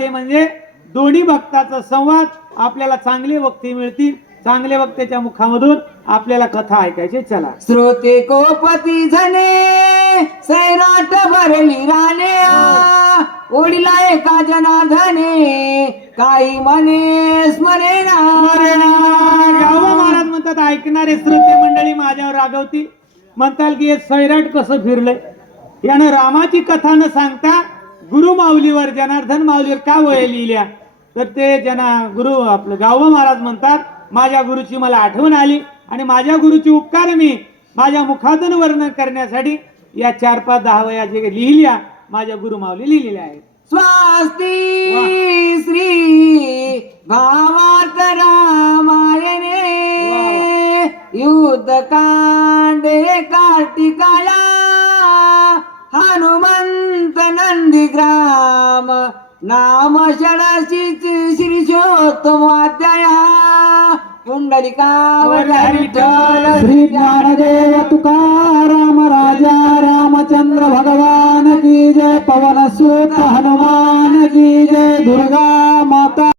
कथावाद्य म्हणजे दोन्ही भक्ताचा संवाद आपल्याला चांगले वक्ते मिळतील. चांगले वक्त्याच्या मुखामधून आपल्याला कथा ऐकायची. चला. श्रोते कोपती झने सैराट भरली राणे ओढिला एका जनार्दने? काही मने स्मरेना गावा महाराज म्हणतात ऐकणारे श्रोते मंडळी माझ्यावर रागवतील. म्हणताल की हे सैराट कसं फिरलंय? यानं रामाची कथा न सांगता गुरु माऊलीवर जनार्दन माऊलीवर का वय लिहिल्या? तर ते जना गुरु आपलं गावबा महाराज म्हणतात माझ्या गुरुची मला आठवण आली आणि माझ्या गुरुची उपकार मी माझ्या मुखातून वर्णन करण्यासाठी या चार पाच दहा वया जे लिहिल्या माझ्या गुरु माऊली लिहिलेल्या आहेत. स्वास्ती श्री भावार्थ रामायणे युद्ध कांडे कार्तिकाया नंदीग्राम नाम षडाशीच श्री शोत्तमाध्याया पुंडलिकावर विठ्ठल श्री ज्ञानदेव तुकाराम राजा रामचंद्र भगवान की जय पवन सुत हनुमान.